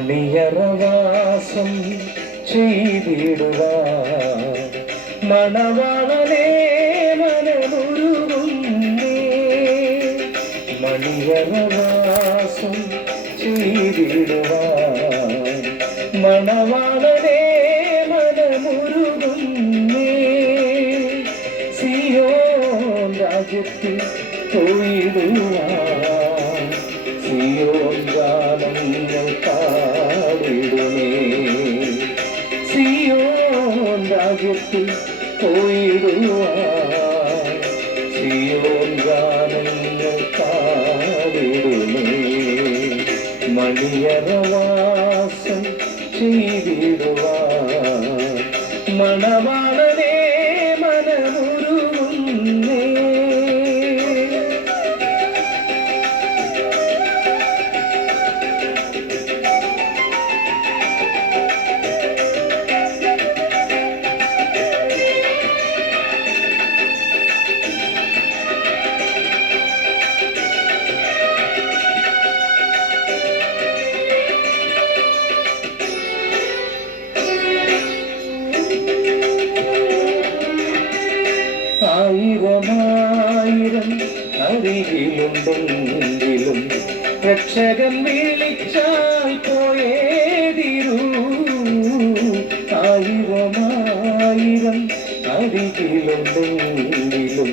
മണിയറവാസം ചെയ്തിടുവാൻ മണവാളനേ മനമുരുകുന്നേ. മണിയറവാസം ചെയ്തിടുവാൻ മണവാളനേ മനമുരുകുന്നേ. സിയോൻ രാജ്യത്തിൽ പോയിടുവാൻ സിയോൻ ഗാനങ്ങൾ പാടിടുമേ. സിയോൻ രാജ്യത്തിൽ പോയിടുവാൻ സിയോൻ ഗാനങ്ങൾ പാടിടുമേ. മണിയറവാസം ചെയ്തിടുവാൻ മണവാളനേ മനമുരുകുന്നേ. ആയിരമായിരം അരികിലുണ്ടെങ്കിലും രക്ഷകൻ വിളിച്ചാൽ പോയേതിരൂ. ആയിരമായിരം അരികിലുണ്ടെങ്കിലും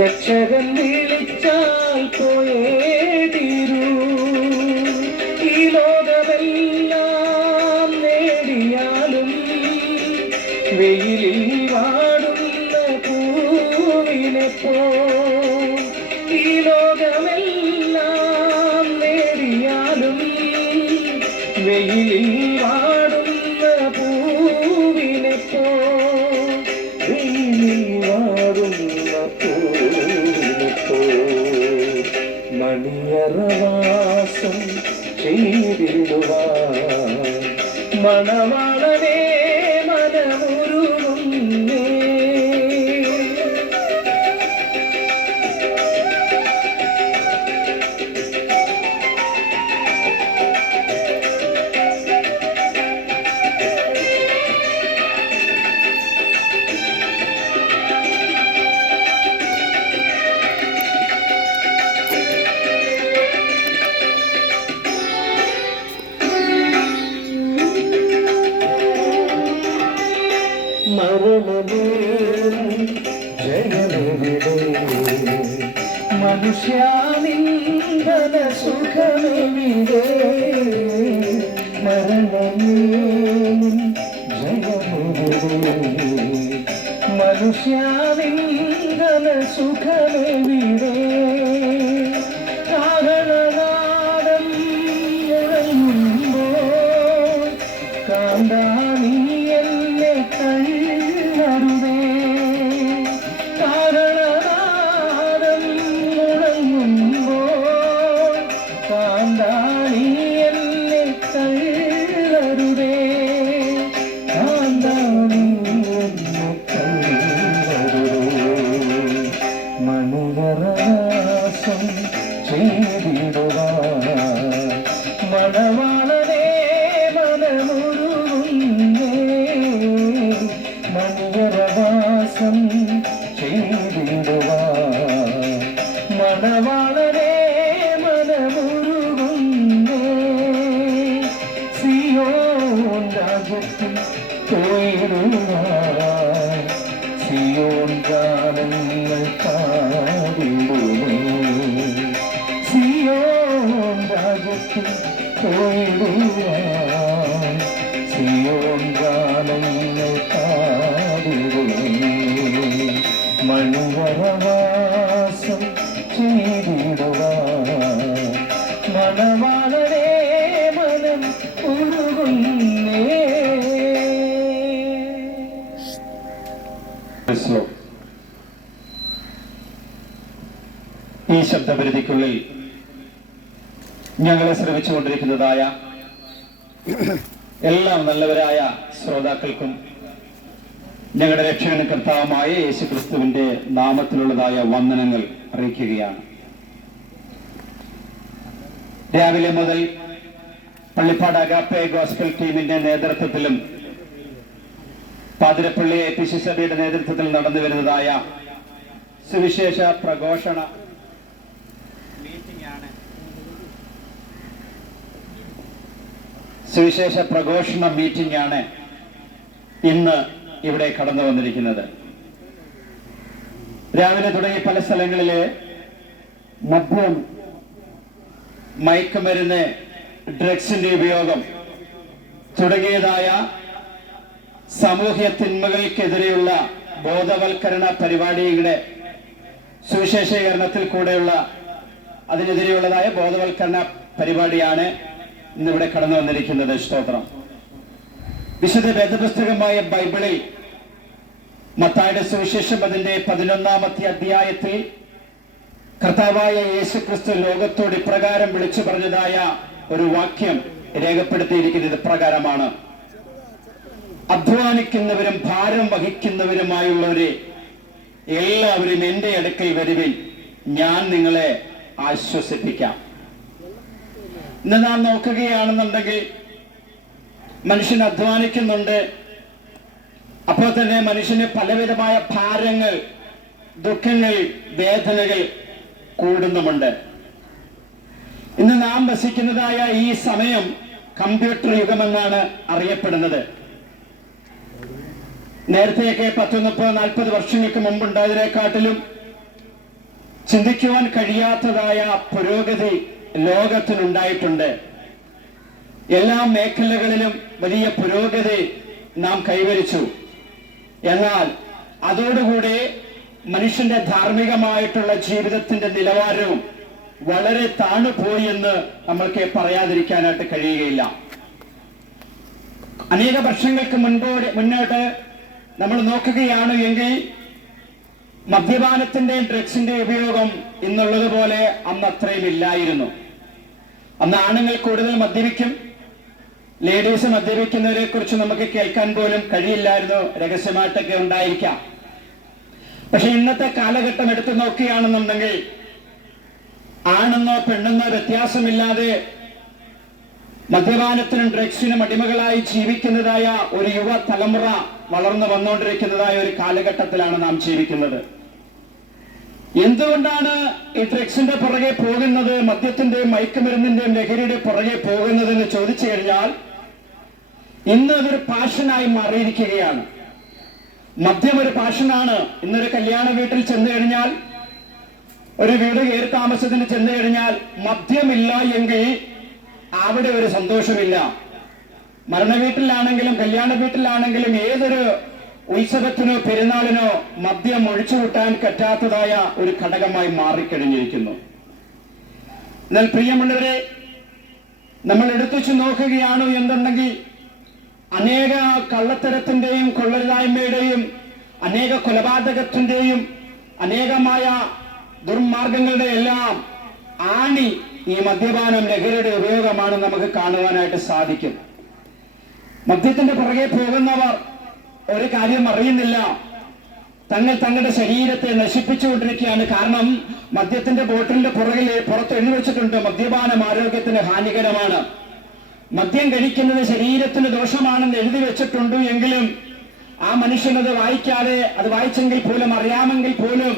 രക്ഷകൻ വിളിച്ചാൽ പോയേതിരൂ. ഈ ലോകമെല്ലാം നേടിയാലും വെയിലിൽ ഈ ലോകമെല്ലാം നേടിയാലും വെയിലിൽ വാടുന്ന പൂവിനെപ്പോ. വെയിലിൽ വാടുന്ന പൂവിനെപ്പോ. മണിയറവാസം ചെയ്തിടുവാൻ മണവാളനേ മനമുരുകുന്നേ. ജയമെവിടെ മനുഷ്യാനിന്ദന സുഖമെവിടെ. ജയമെവിടെ മനുഷ്യാനിന്ദന സുഖമെവിടെ. കാഹളനാദം മുഴങ്ങുമ്പോൾ കാന്താനി എന്നെ കൈവരുതേ. കാഹളനാദം മുഴങ്ങുമ്പോൾ കാന്താനി എന്നെ കൈവരുതേ. കാന്താനി എന്നെ കൈവരുതേ. മണിയറവാസം ചെയ്തിടുവാൻ മണവാളനേ മനമുരുകുന്നേ. മണിയറവാസം ചെയ്തിടുവാൻ മണവാളനേ മനമുരുകുന്നേ. സിയോൻ രാജ്യത്തിൽ പോയിടുവാൻ സിയോൻ ഗാനങ്ങൾ പാടിടുമേ. സിയോൻ രാജ്യത്തിൽ പോയിടുവാൻ സിയോൻ ഗാനങ്ങൾ പാടിടുമേ. മണിയറവാസം ചെയ്തിടുവാൻ മണവാളനേ മനം ഉരുകുന്നേ. ഈ ശബ്ദപരിധിക്കുള്ളിൽ ഞങ്ങളെ ശ്രമിച്ചുകൊണ്ടിരിക്കുന്നതായ എല്ലാ നല്ലവരായ ശ്രോതാക്കൾക്കും ഞങ്ങളുടെ രക്ഷകനും കർത്താവുമായ യേശുക്രിസ്തുവിന്റെ നാമത്തിലുള്ളതായ വന്ദനങ്ങൾ അറിയിക്കുകയാണ്. രാവിലെ മുതൽ പള്ളിപ്പാട് അഗാപ്പെ ഗോസ്പൽ ടീമിന്റെ നേതൃത്വത്തിലും പാതിരപ്പള്ളി APC സഭയുടെ നേതൃത്വത്തിൽ നടന്നു വരുന്നതായ സുവിശേഷ പ്രഘോഷണ മീറ്റിംഗ് ആണ് ഇന്ന് ഇവിടെ കടന്നു വന്നിരിക്കുന്നത്. രാവിലെ തുടങ്ങി പല സ്ഥലങ്ങളിലെ മദ്യം, മയക്കുമരുന്ന്, ഡ്രഗ്സിന്റെ ഉപയോഗം തുടങ്ങിയതായ സാമൂഹ്യ തിന്മകൾക്കെതിരെയുള്ള ബോധവൽക്കരണ പരിപാടിയുടെ സുവിശേഷീകരണത്തിൽ കൂടെയുള്ള അതിനെതിരെയുള്ളതായ ബോധവൽക്കരണ പരിപാടിയാണ് ഇന്നിവിടെ കടന്നു വന്നിരിക്കുന്നത്. സ്തോത്രം. വിശുദ്ധ വേദപുസ്തകമായ ബൈബിളിൽ മത്തായിയുടെ സുവിശേഷം അതിന്റെ 11-ാമത്തെ അധ്യായത്തിൽ കർത്താവായ യേശുക്രിസ്തു ലോകത്തോട് ഇപ്രകാരം വിളിച്ചു പറഞ്ഞതായ ഒരു വാക്യം രേഖപ്പെടുത്തിയിരിക്കുന്നത് ഇപ്രകാരമാണ്: അധ്വാനിക്കുന്നവരും ഭാരം വഹിക്കുന്നവരുമായുള്ളവരെ എല്ലാവരും എന്റെ അടുക്കൽ വരുവിൻ, ഞാൻ നിങ്ങളെ ആശ്വസിപ്പിക്കാം. ഇന്ന് നാം നോക്കുകയാണെന്നുണ്ടെങ്കിൽ മനുഷ്യൻ അധ്വാനിക്കുന്നുണ്ട്, അപ്പോൾ തന്നെ മനുഷ്യന് പലവിധമായ ഭാരങ്ങൾ, ദുഃഖങ്ങൾ, വേദനകൾ കൂടുന്നുമുണ്ട്. ഇന്ന് നാം വസിക്കുന്നതായ ഈ സമയം കമ്പ്യൂട്ടർ യുഗമെന്നാണ് അറിയപ്പെടുന്നത്. നേരത്തെയൊക്കെ 10-30-40 വർഷങ്ങൾക്ക് മുമ്പുണ്ടായതിനെക്കാട്ടിലും ചിന്തിക്കുവാൻ കഴിയാത്തതായ പുരോഗതി ലോകത്തിനുണ്ടായിട്ടുണ്ട്. എല്ലാ മേഖലകളിലും വലിയ പുരോഗതി നാം കൈവരിച്ചു. എന്നാൽ അതോടുകൂടി മനുഷ്യന്റെ ധാർമ്മികമായിട്ടുള്ള ജീവിതത്തിന്റെ നിലവാരവും വളരെ താണുപോയി എന്ന് നമ്മൾക്ക് പറയാതിരിക്കാനായിട്ട് കഴിയുകയില്ല. അനേക വർഷങ്ങൾക്ക് മുന്നോട്ട് നമ്മൾ നോക്കുകയാണ് എങ്കിൽ മദ്യപാനത്തിന്റെയും ഡ്രഗ്സിന്റെ ഉപയോഗം ഇന്നുള്ളതുപോലെ അന്ന് അത്രയും ഇല്ലായിരുന്നു. അന്ന് ആണുങ്ങൾ കൂടുതൽ മദ്യപിക്കും, ലേഡീസ് മദ്യപിക്കുന്നവരെ കുറിച്ച് നമുക്ക് കേൾക്കാൻ പോലും കഴിയില്ലായിരുന്നു, രഹസ്യമായിട്ടൊക്കെ ഉണ്ടായിരിക്കാം. പക്ഷെ ഇന്നത്തെ കാലഘട്ടം എടുത്തു നോക്കുകയാണെന്നുണ്ടെങ്കിൽ ആണെന്നോ പെണ്ണെന്നോ വ്യത്യാസമില്ലാതെ മദ്യപാനത്തിനും ഡ്രഗ്സിനും അടിമകളായി ജീവിക്കുന്നതായ ഒരു യുവ തലമുറ വളർന്നു വന്നുകൊണ്ടിരിക്കുന്നതായ ഒരു കാലഘട്ടത്തിലാണ് നാം ജീവിക്കുന്നത്. എന്തുകൊണ്ടാണ് ഈ ഡ്രഗ്സിന്റെ പുറകെ പോകുന്നത്, മദ്യത്തിന്റെയും മയക്കുമരുന്നിന്റെയും ലഹരിയുടെ പുറകെ പോകുന്നത് എന്ന് ചോദിച്ചു കഴിഞ്ഞാൽ ഇന്ന് അതൊരു പാഷനായി മാറിയിരിക്കുകയാണ്. മദ്യം ഒരു പാഷനാണ്. ഇന്നൊരു കല്യാണ വീട്ടിൽ ചെന്നു കഴിഞ്ഞാൽ, ഒരു വീട് കയറി താമസത്തിന് ചെന്നു കഴിഞ്ഞാൽ മദ്യമില്ല എങ്കിൽ അവിടെ ഒരു സന്തോഷമില്ല. മരണ വീട്ടിലാണെങ്കിലും കല്യാണ വീട്ടിലാണെങ്കിലും ഏതൊരു ഉത്സവത്തിനോ പെരുന്നാളിനോ മദ്യം ഒഴിച്ചുകൂട്ടാൻ പറ്റാത്തതായ ഒരു ഘടകമായി മാറിക്കഴിഞ്ഞിരിക്കുന്നു. എന്നാൽ പ്രിയമുള്ളവരെ, നമ്മൾ എടുത്തുവെച്ച് നോക്കുകയാണ് എന്നുണ്ടെങ്കിൽ അനേക കള്ളത്തരത്തിന്റെയും കൊള്ളരുതായ്മയുടെയും അനേക കൊലപാതകത്തിന്റെയും അനേകമായ ദുർമാർഗങ്ങളുടെ എല്ലാം ആണി ഈ മദ്യപാനം, ലഹരിയുടെ ഉപയോഗമാണ് നമുക്ക് കാണുവാനായിട്ട് സാധിക്കും. മദ്യത്തിന്റെ പുറകെ പോകുന്നവർ ഒരു കാര്യം അറിയുന്നില്ല, തങ്ങളുടെ ശരീരത്തെ നശിപ്പിച്ചുകൊണ്ടിരിക്കുകയാണ്. കാരണം മദ്യത്തിന്റെ ബോട്ടിലിന്റെ പുറത്ത് എഴുതി വെച്ചിട്ടുണ്ട്, മദ്യപാനം ആരോഗ്യത്തിന് ഹാനികരമാണ്, മദ്യം കഴിക്കുന്നത് ശരീരത്തിന് ദോഷമാണെന്ന് എഴുതി വെച്ചിട്ടുണ്ട്. എങ്കിലും ആ മനുഷ്യനത് വായിക്കാതെ, അത് വായിച്ചെങ്കിൽ പോലും അറിയാമെങ്കിൽ പോലും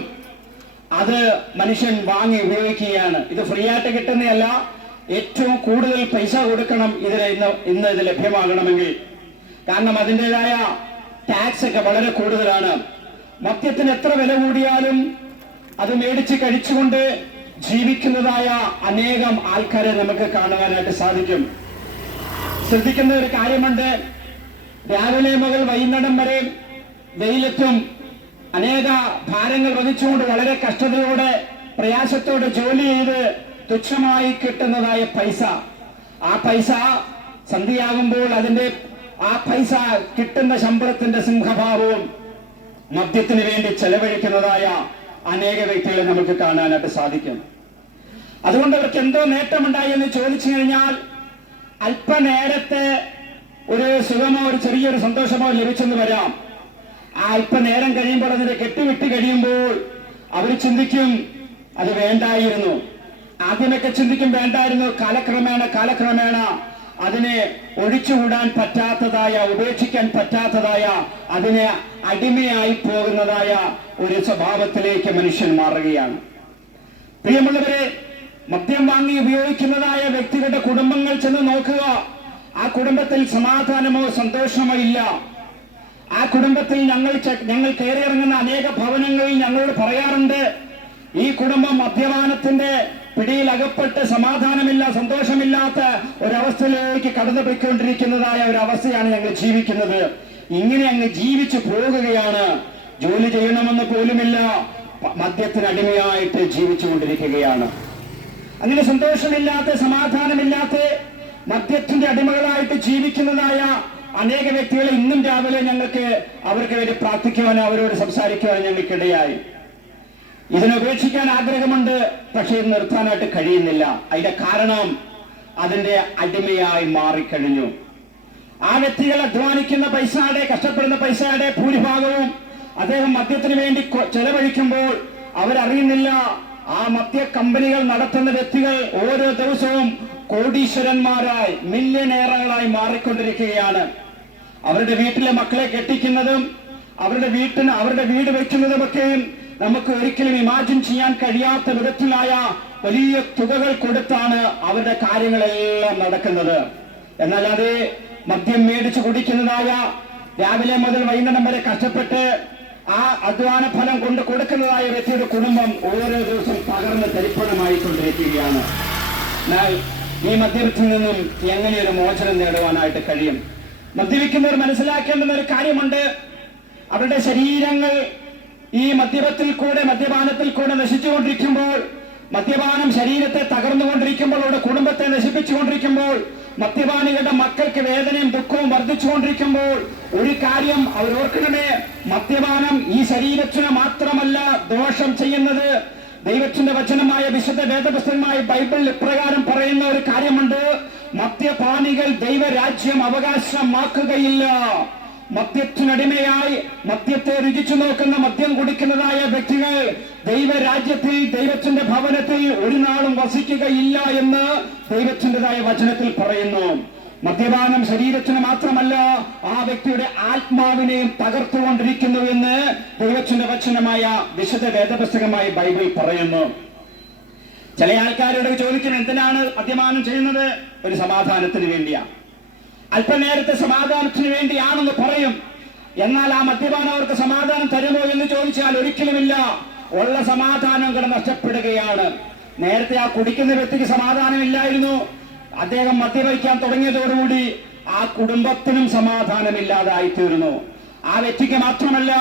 അത് മനുഷ്യൻ വാങ്ങി ഉപയോഗിക്കുകയാണ്. ഇത് ഫ്രീ ആയിട്ട് കിട്ടുന്നതല്ല, ഏറ്റവും കൂടുതൽ പൈസ കൊടുക്കണം ഇന്ന് ഇത് ലഭ്യമാകണമെങ്കിൽ. കാരണം അതിൻ്റെതായ ടാക്സ് ഒക്കെ വളരെ കൂടുതലാണ്. മദ്യത്തിന് എത്ര വില കൂടിയാലും അത് മേടിച്ച് കഴിച്ചുകൊണ്ട് ജീവിക്കുന്നതായ അനേകം ആൾക്കാരെ നമുക്ക് കാണുവാനായിട്ട് സാധിക്കും. ശ്രദ്ധിക്കുന്ന ഒരു കാര്യമുണ്ട്, രാവിലെ മുതൽ വൈകുന്നേരം വരെ വെയിലത്തും അനേക ഭാരങ്ങൾ വഹിച്ചുകൊണ്ട് വളരെ കഷ്ടതയോടെ പ്രയാസത്തോടെ ജോലി ചെയ്ത് തുച്ഛമായി കിട്ടുന്നതായ പൈസ, ആ പൈസ സന്ധ്യയാകുമ്പോൾ ആ പൈസ കിട്ടുന്ന ശമ്പളത്തിന്റെ സിംഹഭാവവും മദ്യത്തിന് വേണ്ടി ചെലവഴിക്കുന്നതായ അനേക വ്യക്തികളെ നമുക്ക് കാണാനായിട്ട് സാധിക്കും. അതുകൊണ്ട് അവർക്ക് എന്തോ നേട്ടമുണ്ടായി എന്ന് ചോദിച്ചു കഴിഞ്ഞാൽ അല്പനേരത്തെ ഒരു സുഖമോ ഒരു ചെറിയൊരു സന്തോഷമോ ലഭിച്ചെന്ന് വരാം. ആ അല്പനേരം കഴിയുമ്പോൾ അതിനെ കെട്ടിവിട്ട് കഴിയുമ്പോൾ അവർ ചിന്തിക്കും അത് വേണ്ടായിരുന്നു. ആദ്യമൊക്കെ ചിന്തിക്കും വേണ്ടായിരുന്നു. കാലക്രമേണ അതിനെ ഒഴിച്ചുകൂടാൻ പറ്റാത്തതായ, ഉപേക്ഷിക്കാൻ പറ്റാത്തതായ, അതിനെ അടിമയായി പോകുന്നതായ ഒരു സ്വഭാവത്തിലേക്ക് മനുഷ്യൻ മാറുകയാണ്. പ്രിയമുള്ളവരെ, മദ്യം വാങ്ങി ഉപയോഗിക്കുന്നതായ വ്യക്തികളുടെ കുടുംബങ്ങൾ ചെന്ന് നോക്കുക. ആ കുടുംബത്തിൽ സമാധാനമോ സന്തോഷമോ ഇല്ല. ആ കുടുംബത്തിൽ ഞങ്ങൾ കയറിയിറങ്ങുന്ന അനേക ഭവനങ്ങളിൽ ഞങ്ങളോട് പറയാറുണ്ട്, ഈ കുടുംബം മദ്യപാനത്തിന്റെ പിടിയിൽ അകപ്പെട്ട് സമാധാനമില്ല, സന്തോഷമില്ലാത്ത ഒരവസ്ഥയിലേക്ക് കടന്നു പോയിക്കൊണ്ടിരിക്കുന്നതായ ഒരവസ്ഥയാണ് ഞങ്ങൾ ജീവിക്കുന്നത്. ഇങ്ങനെ അങ്ങ് ജീവിച്ചു പോകുകയാണ്. ജോലി ചെയ്യണമെന്ന് പോലുമില്ല, മദ്യത്തിന് അടിമയായിട്ട് ജീവിച്ചുകൊണ്ടിരിക്കുകയാണ്. അങ്ങനെ സന്തോഷമില്ലാത്ത, സമാധാനമില്ലാത്ത, മദ്യത്തിന്റെ അടിമകളായിട്ട് ജീവിക്കുന്നതായ അനേക വ്യക്തികളെ ഇന്നും രാവിലെ ഞങ്ങൾക്ക് അവർക്ക് വേണ്ടി പ്രാർത്ഥിക്കുവാനോ അവരോട് സംസാരിക്കുവാനോ ഞങ്ങൾക്കിടയായി. ഇതിനുപേക്ഷിക്കാൻ ആഗ്രഹമുണ്ട്, പക്ഷേ ഇത് നിർത്താനായിട്ട് കഴിയുന്നില്ല. അതിന്റെ കാരണം അതിന്റെ അടിമയായി മാറിക്കഴിഞ്ഞു. ആ വ്യക്തികൾ അധ്വാനിക്കുന്ന പൈസയുടെ, കഷ്ടപ്പെടുന്ന പൈസയുടെ ഭൂരിഭാഗവും അദ്ദേഹം മദ്യത്തിന് വേണ്ടി ചെലവഴിക്കുമ്പോൾ അവരറിയുന്നില്ല, ആ മദ്യ കമ്പനികൾ നടത്തുന്ന വ്യക്തികൾ ഓരോ ദിവസവും കോടീശ്വരന്മാരായി, മില്യണയറുകളായി മാറിക്കൊണ്ടിരിക്കുകയാണ്. അവരുടെ വീട്ടിലെ മക്കളെ കെട്ടിക്കുന്നതും അവരുടെ വീട് വയ്ക്കുന്നതുമൊക്കെയും നമുക്ക് ഒരിക്കലും ഇമാജിൻ ചെയ്യാൻ കഴിയാത്ത വിധത്തിലായ വലിയ തുകകൾ കൊടുത്താണ് അവരുടെ കാര്യങ്ങളെല്ലാം നടക്കുന്നത്. എന്നാൽ അത് മദ്യം മേടിച്ചു കുടിക്കുന്നതായ, രാവിലെ മുതൽ വൈകുന്നേരം വരെ കഷ്ടപ്പെട്ട് ആ അധ്വാന ഫലം കൊണ്ട് കൊടുക്കുന്നതായ വ്യക്തിയുടെ കുടുംബം ഓരോ ദിവസം തകർന്ന് തരിപ്പണമായിക്കൊണ്ടിരിക്കുകയാണ്. എന്നാൽ ഈ മദ്യത്തിൽ നിന്നും എങ്ങനെയൊരു മോചനം നേടുവാനായിട്ട് കഴിയും? മദ്യപിക്കുന്നവർ മനസ്സിലാക്കേണ്ടുന്ന ഒരു കാര്യമുണ്ട്. അവരുടെ ശരീരങ്ങൾ ഈ മദ്യപാനത്തിൽ കൂടെ നശിച്ചുകൊണ്ടിരിക്കുമ്പോൾ, മദ്യപാനം ശരീരത്തെ തകർന്നുകൊണ്ടിരിക്കുമ്പോൾ, അവരുടെ കുടുംബത്തെ നശിപ്പിച്ചുകൊണ്ടിരിക്കുമ്പോൾ, മദ്യപാനികളുടെ മക്കൾക്ക് വേദനയും ദുഃഖവും വർദ്ധിച്ചുകൊണ്ടിരിക്കുമ്പോൾ ഒരു കാര്യം അവർ ഓർക്കണമേ, മദ്യപാനം ഈ ശരീരത്തിന് മാത്രമല്ല ദോഷം ചെയ്യുന്നത്. ദൈവത്തിന്റെ വചനമായ വിശുദ്ധ വേദപുസ്തകമായ ബൈബിളിൽ ഇപ്രകാരം പറയുന്ന ഒരു കാര്യമുണ്ട്, മദ്യപാനികൾ ദൈവരാജ്യം അവകാശമാക്കുകയില്ല. മദ്യത്തിനടിമയായി മദ്യത്തെ രുചിച്ചു നോക്കുന്ന, മദ്യം കുടിക്കുന്നതായ വ്യക്തികൾ ദൈവരാജ്യത്തിൽ, ദൈവത്തിന്റെ ഭവനത്തിൽ ഒരു നാളും വസിക്കുകയില്ല എന്ന് ദൈവത്തിൻ്റെതായ വചനത്തിൽ പറയുന്നു. മദ്യപാനം ശരീരത്തിന് മാത്രമല്ല, ആ വ്യക്തിയുടെ ആത്മാവിനെയും തകർത്തുകൊണ്ടിരിക്കുന്നു എന്ന് ദൈവത്തിന്റെ വചനമായ വിശുദ്ധ വേദപുസ്തകമായ ബൈബിൾ പറയുന്നു. ചില ആൾക്കാരോട് ചോദിക്കും, എന്തിനാണ് മദ്യപാനം ചെയ്യുന്നത്? ഒരു സമാധാനത്തിന് വേണ്ടിയാ, അല്പനേരത്തെ സമാധാനത്തിന് വേണ്ടിയാണെന്ന് പറയും. എന്നാൽ ആ മദ്യപാനം അവർക്ക് സമാധാനം തരുമോ എന്ന് ചോദിച്ചാൽ ഒരിക്കലുമില്ല. ഉള്ള സമാധാനം കൂടെ നഷ്ടപ്പെടുകയാണ്. നേരത്തെ ആ കുടിക്കുന്ന വ്യക്തിക്ക് സമാധാനമില്ലായിരുന്നു. അദ്ദേഹം മദ്യപിക്കാൻ തുടങ്ങിയതോടുകൂടി ആ കുടുംബത്തിനും സമാധാനമില്ലാതായിത്തീർന്നു. ആ വ്യക്തിക്ക് മാത്രമല്ല,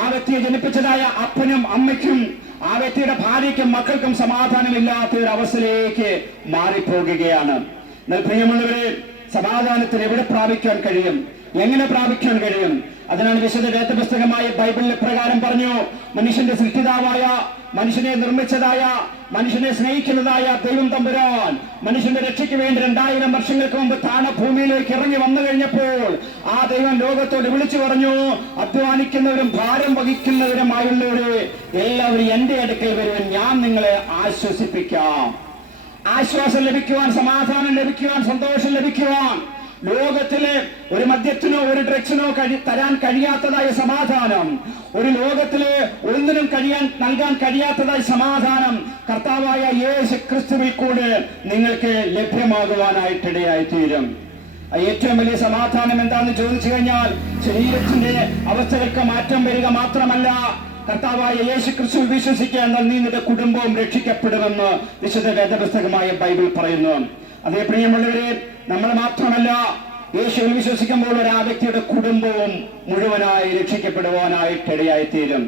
ആ വ്യക്തിയെ ജനിപ്പിച്ചതായ അപ്പനും അമ്മയ്ക്കും, ആ വ്യക്തിയുടെ ഭാര്യയ്ക്കും മക്കൾക്കും സമാധാനമില്ലാത്ത ഒരു അവസ്ഥയിലേക്ക് മാറിപ്പോകുകയാണ്. എന്നാൽ പ്രിയമുള്ളവരെ, സമാധാനത്തിന് എവിടെ പ്രാപിക്കാൻ കഴിയും? എങ്ങനെ പ്രാപിക്കാൻ കഴിയും? അതിനാണ് വിശുദ്ധ വേദപുസ്തകമായ ബൈബിളിൽ പ്രകാരം പറഞ്ഞു, മനുഷ്യന്റെ സൃഷ്ടിതാവായ, മനുഷ്യനെ നിർമ്മിച്ചതായ, മനുഷ്യനെ സ്നേഹിക്കുന്നതായ ദൈവം തമ്പുരാൻ മനുഷ്യന്റെ രക്ഷയ്ക്ക് വേണ്ടി 2000 വർഷങ്ങൾക്ക് മുമ്പ് താണ ഭൂമിയിലേക്ക് ഇറങ്ങി വന്നു കഴിഞ്ഞപ്പോൾ ആ ദൈവം ലോകത്തോട് വിളിച്ചു പറഞ്ഞു, അധ്വാനിക്കുന്നവരും ഭാരം വഹിക്കുന്നവരുമായുള്ളവരെ എല്ലാവരും എന്റെ അടുക്കൽ വരുവാൻ, ഞാൻ നിങ്ങളെ ആശ്വസിപ്പിക്കാം. ആശ്വാസം ലഭിക്കുവാൻ, സമാധാനം ലഭിക്കുവാൻ, സന്തോഷം ലഭിക്കുവാൻ ലോകത്തിലെ ഒരു മദ്യത്തിനോ ഒരു ഡ്രഗ്സിനോ തരാൻ കഴിയാത്തതായ സമാധാനം, ഒരു ലോകത്തിലെ ഒന്നിനും നൽകാൻ കഴിയാത്തതായ സമാധാനം കർത്താവായ യേശു ക്രിസ്തുവിൽ കൂടെ നിങ്ങൾക്ക് ലഭ്യമാകുവാനായിട്ടിടയായി തീരും. ഏറ്റവും വലിയ സമാധാനം എന്താണെന്ന് ചോദിച്ചു കഴിഞ്ഞാൽ, ശരീരത്തിന്റെ അവസ്ഥകൾക്ക് മാറ്റം വരിക മാത്രമല്ല, കർത്താവായ യേശു ക്രിസ്തു വിശ്വസിക്കാൻ നീ നിന്റെ കുടുംബവും രക്ഷിക്കപ്പെടുമെന്ന് വിശുദ്ധ വേദപുസ്തകമായ ബൈബിൾ പറയുന്നു. അതേ പ്രിയമുള്ളവരെ, നമ്മൾ മാത്രമല്ല, യേശുവിൽ വിശ്വസിക്കുമ്പോൾ ഒരു ആ വ്യക്തിയുടെ കുടുംബവും മുഴുവനായി രക്ഷിക്കപ്പെടുവാനായിട്ടിടയായി തീരും.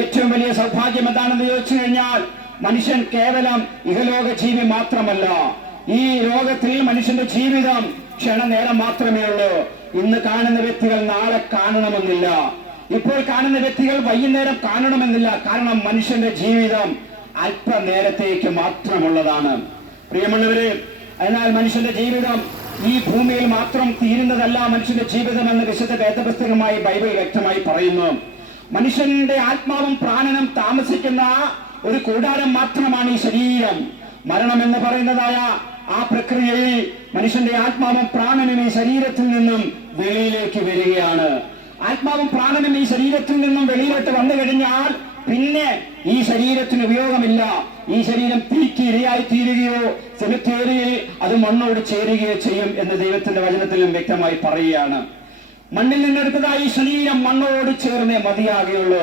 ഏറ്റവും വലിയ സൗഭാഗ്യം എന്താണെന്ന് ചോദിച്ചു കഴിഞ്ഞാൽ, മനുഷ്യൻ കേവലം ഇഹലോക ജീവി മാത്രമല്ല. ഈ ലോകത്തിൽ മനുഷ്യന്റെ ജീവിതം ക്ഷണനേരം മാത്രമേ ഉള്ളൂ. ഇന്ന് കാണുന്ന വ്യക്തികൾ നാളെ കാണണമെന്നില്ല, ഇപ്പോൾ കാണുന്ന വ്യക്തികൾ വൈകുന്നേരം കാണണമെന്നില്ല. കാരണം മനുഷ്യന്റെ ജീവിതം അല്പനേരത്തേക്ക് മാത്രമുള്ളതാണ് പ്രിയമുള്ളവരെ. എന്നാൽ മനുഷ്യന്റെ ജീവിതം ഈ ഭൂമിയിൽ മാത്രം തീരുന്നതല്ല മനുഷ്യന്റെ ജീവിതം എന്ന് വിശുദ്ധ വേദപുസ്തകമായി ബൈബിൾ വ്യക്തമായി പറയുന്നു. മനുഷ്യന്റെ ആത്മാവും പ്രാണനും താമസിക്കുന്ന ഒരു കൂടാരം മാത്രമാണ് ഈ ശരീരം. മരണം എന്ന് പറയുന്നതായ ആ പ്രക്രിയയിൽ മനുഷ്യന്റെ ആത്മാവും പ്രാണനും ഈ ശരീരത്തിൽ നിന്നും വെളിയിലേക്ക് വരികയാണ്. ആത്മാവും പ്രാണനും ഈ ശരീരത്തിൽ നിന്നും വെളിയിലോട്ട് വന്നു കഴിഞ്ഞാൽ പിന്നെ ഈ ശരീരത്തിന് ഉപയോഗമില്ല. ഈ ശരീരം തീക്ക് ഇരയായി തീരുകയോ സെമിത്തേരിയിൽ അത് മണ്ണോട് ചേരുകയോ ചെയ്യും എന്ന് ദൈവത്തിന്റെ വചനത്തിലും വ്യക്തമായി പറയുകയാണ്. മണ്ണിൽ നിന്നെടുത്തതായി ഈ ശരീരം മണ്ണോട് ചേർന്നേ മതിയാകുകയുള്ളൂ.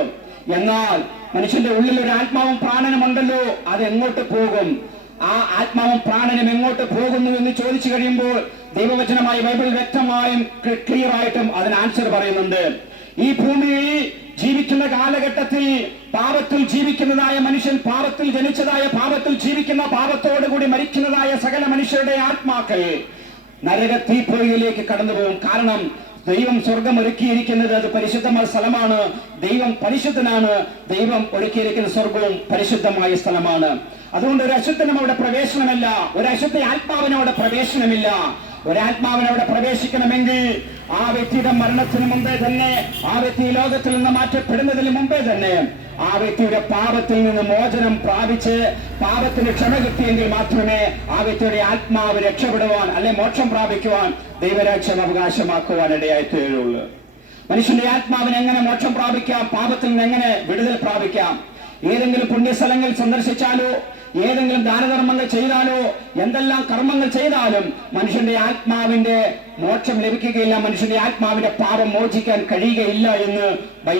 എന്നാൽ മനുഷ്യന്റെ ഉള്ളിൽ ഒരു ആത്മാവും പ്രാണനും ഉണ്ടല്ലോ, അത് എങ്ങോട്ട് പോകും? ആ ആത്മാവും പ്രാണനും എങ്ങോട്ട് പോകുന്നു എന്ന് ചോദിച്ചു കഴിയുമ്പോൾ ദൈവവചനമായി ബൈബിൾ വ്യക്തമായും ക്ലിയർ ആയിട്ടും അതിന് ആൻസർ പറയുന്നുണ്ട്. ഈ ഭൂമിയിൽ ജീവിക്കുന്ന കാലഘട്ടത്തിൽ പാപത്തിൽ ജീവിക്കുന്നതായ മനുഷ്യൻ, പാപത്തിൽ ജനിച്ചതായ, പാപത്തിൽ ജീവിക്കുന്ന, പാപത്തോടുകൂടി മരിക്കുന്നതായ സകല മനുഷ്യരുടെ ആത്മാക്കൾ നരക തീപ്പൊയ്യിലേക്ക് കടന്നുപോകും. കാരണം ദൈവം സ്വർഗം ഒരുക്കിയിരിക്കുന്നത് അത് പരിശുദ്ധമായ സ്ഥലമാണ്. ദൈവം പരിശുദ്ധനാണ്. ദൈവം ഒരുക്കിയിരിക്കുന്ന സ്വർഗവും പരിശുദ്ധമായ സ്ഥലമാണ്. അതുകൊണ്ട് ഒരു അശുദ്ധനും അവിടെ പ്രവേശനമല്ല, ഒരു അശുദ്ധ ആത്മാവിനും അവിടെ പ്രവേശനമില്ല. ഒരാത്മാവിന് അവിടെ പ്രവേശിക്കണമെങ്കിൽ ആ വ്യക്തിയുടെ മരണത്തിന് മുമ്പേ തന്നെ, ആ വ്യക്തി ലോകത്തിൽ നിന്ന് മാറ്റപ്പെടുന്നതിന് മുമ്പേ തന്നെ ആ വ്യക്തിയുടെ പാപത്തിൽ നിന്ന് മോചനം പ്രാപിച്ച് പാപത്തിന് ക്ഷമ കിട്ടിയെങ്കിൽ മാത്രമേ ആ വ്യക്തിയുടെ ആത്മാവ് രക്ഷപ്പെടുവാൻ, അല്ലെ മോക്ഷം പ്രാപിക്കുവാൻ, ദൈവരാജ്യം അവകാശമാക്കുവാൻ ഇടയായി തീരുള്ളൂ. മനുഷ്യന്റെ ആത്മാവിന് എങ്ങനെ മോക്ഷം പ്രാപിക്കാം? പാപത്തിൽ നിന്ന് എങ്ങനെ വിടുതൽ പ്രാപിക്കാം? ഏതെങ്കിലും പുണ്യസ്ഥലങ്ങൾ സന്ദർശിച്ചാലോ, ഏതെങ്കിലും ദാനധർമ്മങ്ങൾ ചെയ്താലോ, എന്തെല്ലാം കർമ്മങ്ങൾ ചെയ്താലും മനുഷ്യന്റെ ആത്മാവിന്റെ മോക്ഷം ലഭിക്കുകയില്ല. മനുഷ്യന്റെ ആത്മാവിന്റെ പാപം മോചിക്കാൻ കഴിയുകയില്ല എന്ന്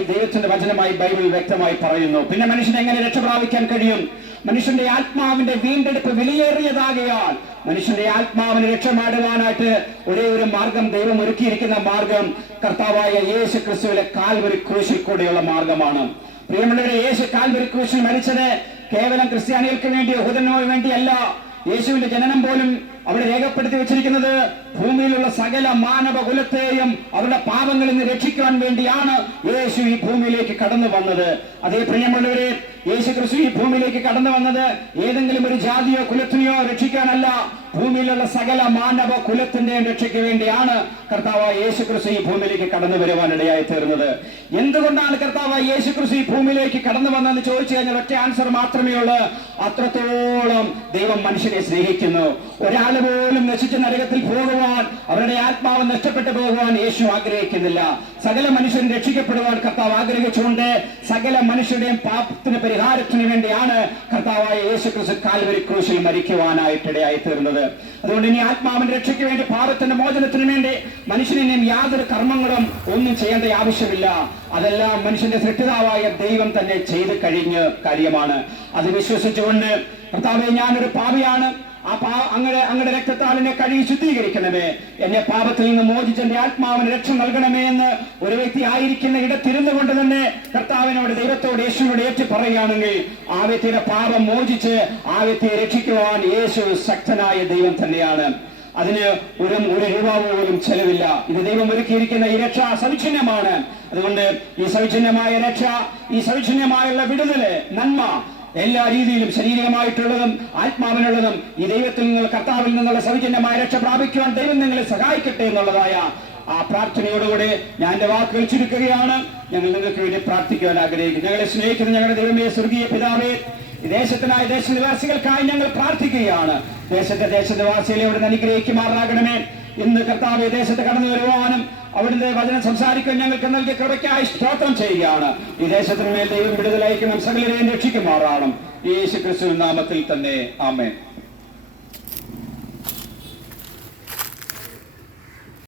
ദൈവത്തിന്റെ വചനമായി ബൈബിൾ വ്യക്തമായി പറയുന്നു. പിന്നെ മനുഷ്യൻ എങ്ങനെ രക്ഷപ്രാപിക്കാൻ കഴിയും? മനുഷ്യന്റെ ആത്മാവിന്റെ വീണ്ടെടുപ്പ് വിലയേറിയതാകയാൽ മനുഷ്യന്റെ ആത്മാവിനെ രക്ഷമാടുവാനായിട്ട് ഒരേ ഒരു മാർഗം, ദൈവം ഒരുക്കിയിരിക്കുന്ന മാർഗം കർത്താവായ യേശു ക്രിസ്തുവിലെ കാൽവരി ക്രൂശിൽ കൂടെയുള്ള മാർഗമാണ്. പ്രിയമുള്ളവരെ, യേശു കാൽവരി ക്രൂശിൽ മരിച്ചത് കേവലം ക്രിസ്ത്യാനികൾക്ക് വേണ്ടി, യഹൂദനോ വേണ്ടിയല്ല. യേശുവിന്റെ ജനനം പോലും അവിടെ രേഖപ്പെടുത്തി വെച്ചിരിക്കുന്നത് ഭൂമിയിലുള്ള സകല മാനവ കുലത്തെയും അവരുടെ പാപങ്ങളിൽ നിന്ന് രക്ഷിക്കുവാൻ വേണ്ടിയാണ് യേശു ഈ ഭൂമിയിലേക്ക് കടന്നു വന്നത്. അതേ പ്രിയമുള്ളവരെ, യേശു ക്രിസ്തു ഈ ഭൂമിയിലേക്ക് കടന്നു വന്നത് ഏതെങ്കിലും ഒരു ജാതിയോ കുലത്തിനെയോ രക്ഷിക്കാനല്ല, ഭൂമിയിലുള്ള സകല മാനവ കുലത്തിന്റെയും രക്ഷയ്ക്ക് വേണ്ടിയാണ് കർത്താവായ യേശു ക്രിസ്തു ഈ ഭൂമിയിലേക്ക് കടന്നു വരുവാൻ ഇടയായി തീർന്നത്. എന്തുകൊണ്ടാണ് കർത്താവായ യേശു ക്രിസ്തു ഈ ഭൂമിയിലേക്ക് കടന്നു വന്നതെന്ന് ചോദിച്ചു കഴിഞ്ഞാൽ ഒറ്റ ആൻസർ മാത്രമേ ഉള്ളൂ: അത്രത്തോളം ദൈവം മനുഷ്യനെ സ്നേഹിക്കുന്നു. ഒരാൾ പോലും നശിച്ച നരകത്തിൽ പോകുവാൻ, അവരുടെ ആത്മാവ് നഷ്ടപ്പെട്ടു പോകുവാൻ യേശു ആഗ്രഹിക്കുന്നില്ല. സകല മനുഷ്യൻ രക്ഷിക്കപ്പെടുവാൻ കർത്താവ് ആഗ്രഹിച്ചുകൊണ്ട് സകല മനുഷ്യരുടെയും പാപത്തിന് പരിഹാരത്തിന് വേണ്ടിയാണ് കർത്താവായ യേശു ക്രിസ്തു കാൽവരി ക്രൂശിൽ മരിക്കുവാനായിട്ടിടയായി തീർന്നത്. അതുകൊണ്ട് ഇനി ആത്മാവിന്റെ രക്ഷയ്ക്ക് വേണ്ടി, പാപത്തിന്റെ മോചനത്തിന് വേണ്ടി മനുഷ്യനെയും യാതൊരു കർമ്മങ്ങളും ഒന്നും ചെയ്യേണ്ട ആവശ്യമില്ല. അതെല്ലാം മനുഷ്യന്റെ സൃഷ്ടിതാവായ ദൈവം തന്നെ ചെയ്ത് കഴിഞ്ഞ കാര്യമാണ്. അത് വിശ്വസിച്ചുകൊണ്ട് കർത്താവേ, ഞാനൊരു പാപിയാണ്, അങ്ങയുടെ രക്തത്താൽ എന്നെ കഴുകി ശുദ്ധീകരിക്കണമേ, എന്നെ പാപത്തിൽ നിന്ന് മോചിച്ച് എന്റെ ആത്മാവിന് രക്ഷ നൽകണമേ എന്ന് ഒരു വ്യക്തി ആയിരിക്കുന്ന ഇടത്തിരുന്നു കൊണ്ട് തന്നെ കർത്താവിനോട്, ദൈവത്തോട്, യേശുവിനോട് ഏറ്റു പറയുകയാണെങ്കിൽ ആ വ്യക്തിയുടെ പാപം മോചിച്ച് ആ വ്യക്തിയെ രക്ഷിക്കുവാൻ യേശു ശക്തനായ ദൈവം തന്നെയാണ്. അതിന് ഒരു രൂപ പോലും ചെലവില്ല. ഇത് ദൈവം ഒരുക്കിയിരിക്കുന്ന ഈ രക്ഷ സൗജന്യമാണ്. അതുകൊണ്ട് ഈ സൗജന്യമായ രക്ഷ, ഈ സൗജന്യമായുള്ള വിടുതല്, നന്മ എല്ലാ രീതിയിലും, ശരീരമായിട്ടുള്ളതും ആത്മാവിനുള്ളതും ഈ ദൈവത്തിൽ നിങ്ങൾ, കർത്താവിൽ നിന്നുള്ള സൗജന്യമായ രക്ഷ പ്രാപിക്കുവാൻ ദൈവം നിങ്ങളെ സഹായിക്കട്ടെ എന്നുള്ളതായ ആ പ്രാർത്ഥനയോടുകൂടി ഞാൻ എന്റെ വാക്കുകൾ ചുരുക്കുകയാണ്. ഞങ്ങൾ നിങ്ങൾക്ക് വേണ്ടി പ്രാർത്ഥിക്കുവാൻ ആഗ്രഹിക്കുന്നു. ഞങ്ങളെ സ്നേഹിക്കുന്ന ഞങ്ങളുടെ ദൈവമേ, സ്വർഗീയ പിതാവേ, ഈ ദേശത്തിനായി, ദേശനിവാസികൾക്കായി ഞങ്ങൾ പ്രാർത്ഥിക്കുകയാണ്. ദേശനിവാസികളെ അവിടെ അനുഗ്രഹിക്കുമാറാകണമേ. ഇന്ന് കർത്താവ് ദേശത്ത് കടന്നു വരുവാനും അവിടുത്തെ വചനം സംസാരിക്കാൻ ഞങ്ങൾക്ക് നൽകിയ കൃപയ്ക്കായി സ്തോത്രം ചെയ്യുകയാണ്. ഈ ദേശത്തിന് മേൽ ദൈവം വിടുതലയക്കണം, സകലരെയും രക്ഷിക്കുമാറാകണം. യേശു ക്രിസ്തുവിൻ നാമത്തിൽ തന്നെ, ആമേൻ.